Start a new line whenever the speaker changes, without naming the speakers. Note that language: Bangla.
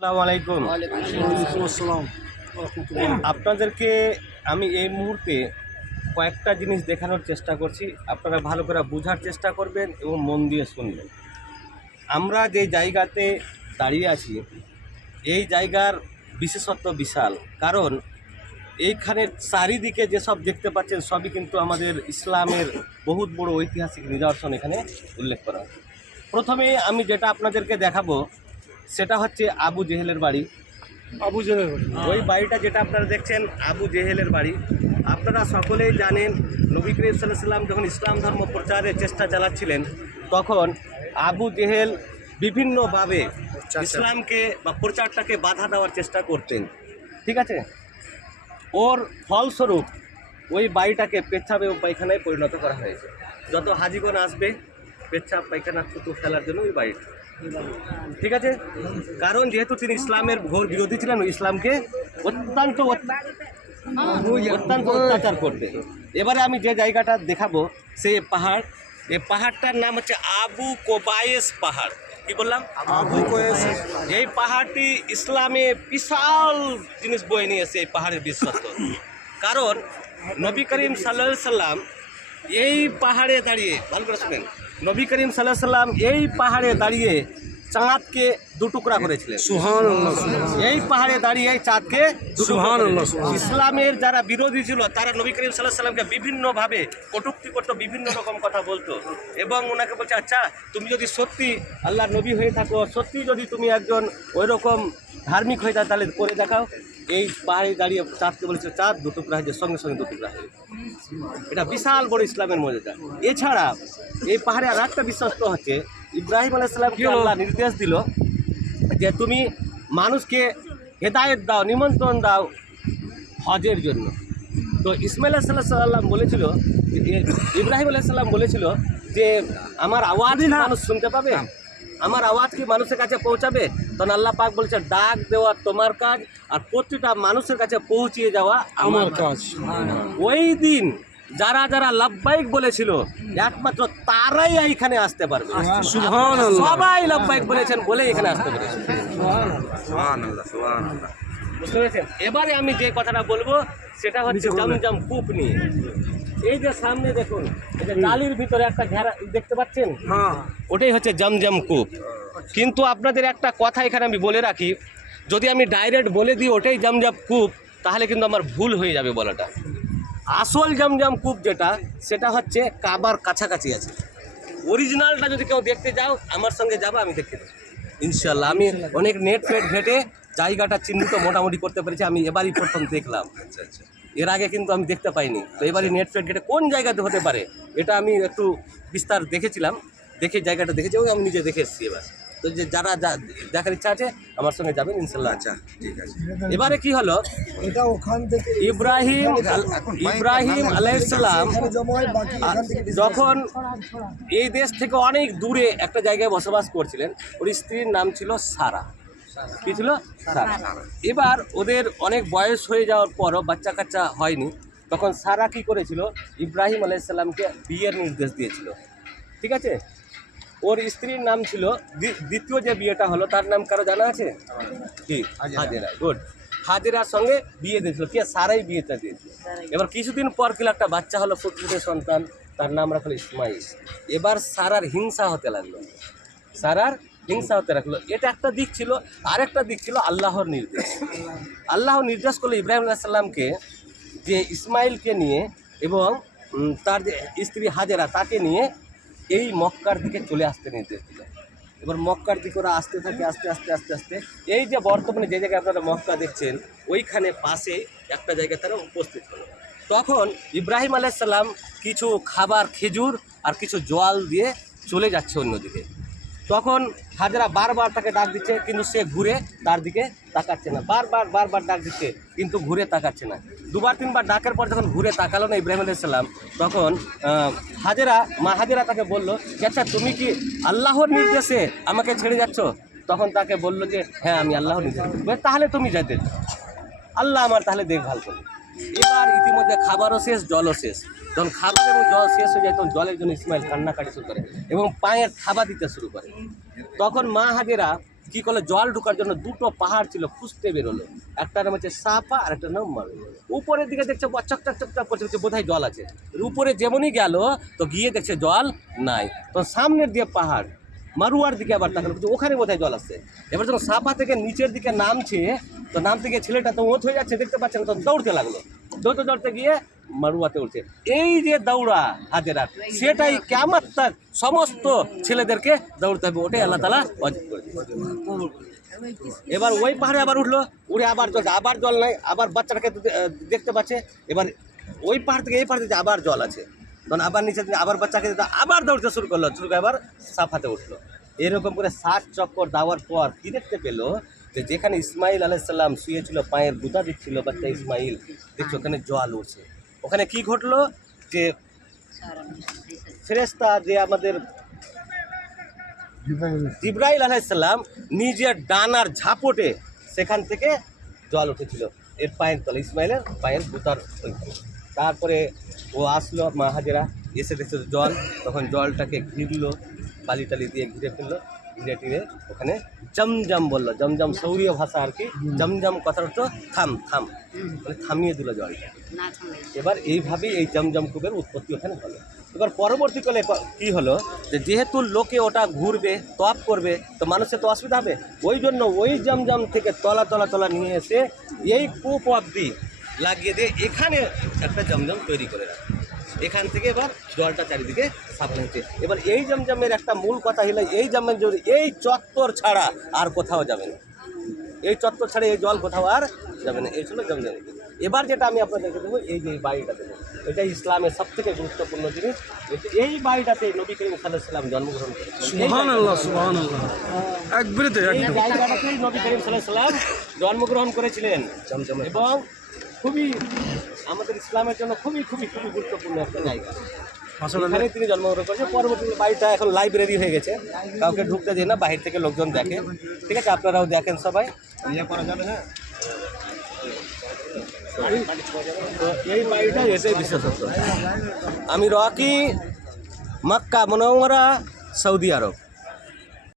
আসসালামু আলাইকুম।
আসসালাম।
আপনাদেরকে আমি এই মুহূর্তে কয়েকটা জিনিস দেখানোর চেষ্টা করছি। আপনারা ভালো করে বোঝার চেষ্টা করবেন এবং মন দিয়ে শুনবেন। আমরা যে জায়গাতে দাঁড়িয়ে আছি এই জায়গার বিশেষত্ব বিশাল। কারণ এইখানে চারিদিকে যেসব দেখতে পাচ্ছেন সবই কিন্তু আমাদের ইসলামের বহুত বড় ঐতিহাসিক নিদর্শন এখানে উল্লেখ করা। প্রথমে আমি যেটা আপনাদেরকে দেখাবো সেটা হচ্ছে আবু জেহেলের বাড়ি।
আবু জেনের বাড়ি।
ওই বাড়িটা যেটা আপনারা দেখছেন আবু জেহেলের বাড়ি। আপনারা সকলেই জানেন নবী করিম সাল্লাম যখন ইসলাম ধর্ম প্রচারের চেষ্টা চালাচ্ছিলেন তখন আবু জেহেল বিভিন্নভাবে ইসলামকে বা প্রচারটাকে বাধা দেওয়ার চেষ্টা করতেন। ঠিক আছে? ওর ফলস্বরূপ ওই বাড়িটাকে পেচ্ছাপ এবং পায়খানায় পরিণত করা হয়েছে। যত হাজিগণ আসবে পেচ্ছাপ পায়খানা থুতু ফেলার জন্য ওই বাড়িটা ঠিক আছে? কারণ যেহেতু তিনি ইসলামের ঘোর বিরোধী ছিলেন ইসলামকে অত্যন্ত অত- অত্যন্ত অত্যাচার করতেন এবারে আমি যে জায়গাটা দেখাবো সে পাহাড়। এই পাহাড়টার নাম হচ্ছে আবু কোবায়েস পাহাড়। কি বললাম?
আবু কয়েস
এই পাহাড়টি ইসলামে বিশাল জিনিস বয়ে নিয়েছে এই পাহাড়ের বিশ্বস্ত। কারণ নবী করিম সাল্লা সাল্লাম এই পাহাড়ে দাঁড়িয়ে ভালো করে শুনেন। নবী করিম সাল্লাহ সাল্লাম এই পাহাড়ে দাঁড়িয়ে চাঁদকে দু টুকরা করেছিলেন।
সুহান
এই পাহাড়ে দাঁড়িয়ে এই চাঁদকে। ইসলামের যারা বিরোধী ছিল তারা নবী করিম সাল্লাহ সাল্লামকে বিভিন্নভাবে কটূক্তি করতো বিভিন্ন রকম কথা বলতো এবং ওনাকে বলছে আচ্ছা তুমি যদি সত্যি আল্লাহর নবী হয়ে থাকো সত্যি যদি তুমি একজন ওই রকম ধার্মিক হয়ে থাকো তাহলে করে দেখাও। এই পাহাড়ে দাঁড়িয়ে চাঁদকে বলেছে চাঁদ দু টুকরা হয়েছে সঙ্গে সঙ্গে দু টুকরা হয়ে এটা বিশাল বড় ইসলামের মর্যাদা এছাড়া এই পাহাড়ে আর একটা বিশ্বস্ত হচ্ছে ইব্রাহিম আলাইসাল্লামকে আল্লাহ নির্দেশ দিল যে তুমি মানুষকে হেদায়েত দাও নিমন্ত্রণ দাও হজের জন্য। তো ইসমাইল সাল্লাহ সাল্লাম বলেছিল ইব্রাহিম আলাইসাল্লাম বলেছিল যে আমার আওয়াজ মানুষ শুনতে পাবে? আমার আওয়াজ কি মানুষের কাছে পৌঁছাবে? তখন আল্লাহ পাক বলছে ডাক দেওয়া তোমার কাজ আর প্রতিটা মানুষের কাছে পৌঁছিয়ে যাওয়া আমার কাজ। ওই দিন যারা যারা লাভবাইক বলেছিল একমাত্র তারাই এইখানে আসতে পারবে। সবাই লাভবাইক বলেছেন বলে এখানে আসতে পেরেছে। বুঝতে পেরেছেন? এবারে আমি যে কথাটা বলব সেটা হচ্ছে জমজম কূপ নিয়ে। এই যে সামনে দেখুন এই যে টালির ভিতরে একটা ঘেরা দেখতে পাচ্ছেন?
হ্যাঁ।
ওটাই হচ্ছে জমজম কূপ। কিন্তু আপনাদের একটা কথা এখানে আমি বলে রাখি যদি আমি ডাইরেক্ট বলে দিই ওটাই জমজম কূপ তাহলে কিন্তু আমার ভুল হয়ে যাবে বলাটা। আসল জমজম কূপ যেটা সেটা হচ্ছে কাবার কাছাকাছি আছে। অরিজিনালটা যদি কেউ দেখতে যাও আমার সঙ্গে যাব আমি দেখতে দেবো ইনশাল্লাহ আমি অনেক নেট ফেট ঘেটে জায়গাটা চিহ্নিত মোটামুটি করতে পেরেছি আমি এবারই প্রথম দেখলাম। আচ্ছা আচ্ছা। এর আগে কিন্তু আমি দেখতে পাইনি। তো এবারই নেট ফেট ঘেটে কোন জায়গাতে হতে পারে এটা আমি একটু বিস্তার দেখেছিলাম দেখে জায়গাটা দেখেছি এবং আমি নিজে দেখে এসেছি এবার। তো যে যারা যা- দেখার ইচ্ছা আছে আমার সঙ্গে যাবেন ইনশাল্লাহ। আচ্ছা ঠিক আছে। এবারে কি হলো?
এটা ওখান থেকে
ইব্রাহিম ইব্রাহিম
থেকে
যখন এই দেশ থেকে অনেক দূরে একটা জায়গায় বসবাস করছিলেন ওর স্ত্রীর নাম ছিল সারা। কি ছিল? সারা। এবার ওদের অনেক বয়স হয়ে যাওয়ার পরও বাচ্চা কাচ্চা হয়নি। তখন সারা কি করেছিল? ইব্রাহিম আলাইসাল্লামকে বিয়ের নির্দেশ দিয়েছিল। ঠিক আছে? ওর স্ত্রীর নাম ছিল দ্বিতীয় যে বিয়েটা হলো তার নাম কারও জানা আছে? কি? হাজেরা। গুড হাজেরার সঙ্গে বিয়ে দিয়েছিল কে সারাই বিয়েটা দিয়েছিল। এবার কিছুদিন পর কিলো একটা বাচ্চা হলো ফুটফুটে সন্তান তার নাম রাখল ইসমাইল। এবার সারার হিংসা হতে লাগল। সারার হিংসা হতে রাখল এটা একটা দিক ছিল আরেকটা দিক ছিল আল্লাহর নির্দেশ। আল্লাহ নির্দেশ করল ইব্রাহিম আলাইহিস সাল্লামকে যে ইসমাইলকে নিয়ে এবং তার যে স্ত্রী হাজেরা তাকে নিয়ে এই মক্কার দিকে চলে আসতে নির্দেশ দিল। এবার মক্কার দিকে ওরা আসতে থাকে, আস্তে আস্তে আস্তে আস্তে। এই যে বর্তমানে যে জায়গায় আপনারা মক্কা দেখছেন, ওইখানে পাশে একটা জায়গায় তারা উপস্থিত হলো। তখন ইব্রাহিম আলাইসাল্লাম কিছু খাবার, খেজুর আর কিছু জল দিয়ে চলে যাচ্ছে অন্যদিকে। তখন হাজরা বারবার তাকে ডাক দিচ্ছে, কিন্তু সে ঘুরে তার দিকে তাকাচ্ছে না। বারবার বারবার ডাক দিচ্ছে, কিন্তু ঘুরে তাকাচ্ছে না। দুবার, তিনবার ডাকের পর যখন ঘুরে তাকালো না ইব্রাহিম আলাইসাল্লাম তখন হাজেরা, মা হাজেরা তাকে বলল যে আচ্ছা তুমি কি আল্লাহর নির্দেশে আমাকে ছেড়ে যাচ্ছ? তখন তাকে বলল যে হ্যাঁ আমি আল্লাহর নির্দেশে। তাহলে তুমি যেতে। আল্লাহ আমার, তাহলে দেখভাল করবে এবার ইতিমধ্যে খাবারও শেষ, জলও শেষ। যখন খাবার এবং জল শেষ হয়ে যায়, তখন জলের জন্য ইসমাইল কান্নাকাটি শুরু করে এবং পায়ের থাবা দিতে শুরু করে। তখন মা হাজেরা কী করল? জল ঢোকার জন্য দুটো পাহাড় ছিল, খুঁজতে বেরোলো। একটার নাম হচ্ছে সাপা আর একটা নাম মারু। উপরের দিকে দেখছে চক চক চক করছে দেখছে বোধহয় জল আছে। উপরে যেমনই গেল, তো গিয়ে দেখছে জল নাই। তো সামনের দিয়ে পাহাড় মারুয়ার দিকে আবার তাকালো, কিন্তু ওখানে বোধহয় জল আসছে এবার যখন সাপা থেকে নিচের দিকে নামছে, তো নামতে গিয়ে ছেলেটা তো ওত হয়ে যাচ্ছে, দেখতে পাচ্ছে না তো দৌড়তে লাগল। দৌড়তে দৌড়তে গিয়ে মারুয়াতে উঠছে। এই যে দৌড়া হাজেরার সেটাই কেমন তাক সমস্ত ছেলেদেরকে দৌড়তে হবে, ওটাই আল্লাহ তালা করে এবার ওই পাহাড়ে আবার উঠল, উড়ে আবার জল আবার জল নাই, আবার বাচ্চাটাকে দেখতে পাচ্ছে। এবার ওই পাহাড় থেকে এই পাহাড় থেকে আবার জল আছে। তখন আবার নিচে আবার বাচ্চাকে আবার দৌড়তে শুরু করল, শুরু করে আবার সাফাতে উঠল। এরকম করে সাত চক্কর দেওয়ার পর কি দেখতে পেল? যে যেখানে ইসমাইল আলাইসাল্লাম শুয়েছিল, পায়ের গুদা দিচ্ছিল, বাচ্চা ইসমাইল, দেখছি ওখানে জল উঠছে ওখানে কি ঘটলো? যে ফেরেস্তা যে আমাদের জিব্রাইল আলাইসাল্লাম নিজের ডানার ঝাপটে সেখান থেকে জল উঠেছিল, এর পায়ের তলে, ইসমাইলের পায়ের ওইখানে। তারপরে ও আসলো মা হাজেরা, এসে দেখছে জল, তখন জলটাকে ঘিরলো বালি টালি দিয়ে ঘিরে ফেলল ঘিরে টিরে ওখানে জমজম বলল জমজম সৌরীয় ভাষা আর কি জমজম কথার অর্থ থাম থাম মানে থামিয়ে দিল জলটা। এবার এইভাবেই এই জমজম কূপের উৎপত্তি ওখানে হলো। এবার পরবর্তীকালে ক- কি হলো? যে যেহেতু লোকে ওটা ঘুরবে তপ করবে তো মানুষের তো অসুবিধা হবে। ওই জন্য ওই জমজম থেকে তলা তলা তলা নিয়ে এসে এই কূপ অব্দি লাগিয়ে দিয়ে এখানে একটা জমজম তৈরি করে রাখে। এখান থেকে এবার জলটা চারিদিকে সাপ্লাই হচ্ছে। এবার এই জমজমের একটা মূল কথা হলো এই জমজম এই চত্বর ছাড়া আর কোথাও যাবে না। এই চত্বর ছাড়া এই জল কোথাও আর যাবে না। এই ছিল জমজম। এবার যেটা আমি আপনাদেরকে দেবো এই যে বাড়িটা দেবো। এটা ইসলামের সব থেকে গুরুত্বপূর্ণ জিনিস। এই বাড়িটাতে নবী করিম সাল্লাহ সাল্লাম জন্মগ্রহণ করেছিলেন এই জায়গাটাতেই নবী করিম সাল্লাহ সাল্লাম জন্মগ্রহণ করেছিলেন। এবং খুবই আমাদের ইসলামের জন্য খুবই খুবই খুবই গুরুত্বপূর্ণ একটা জায়গা। এখানে তিনি জন্মগ্রহণ করেছেন পরবর্তীতে বাড়িটা এখন লাইব্রেরি হয়ে গেছে। কাউকে ঢুকতে দিয়ে না বাইরে থেকে লোকজন দেখে। ঠিক আছে আপনারাও দেখেন সবাই। ইয়ে এই বাড়িটা বিশেষত্ব। আমি রকি মক্কা মনোমরা সৌদি আরব।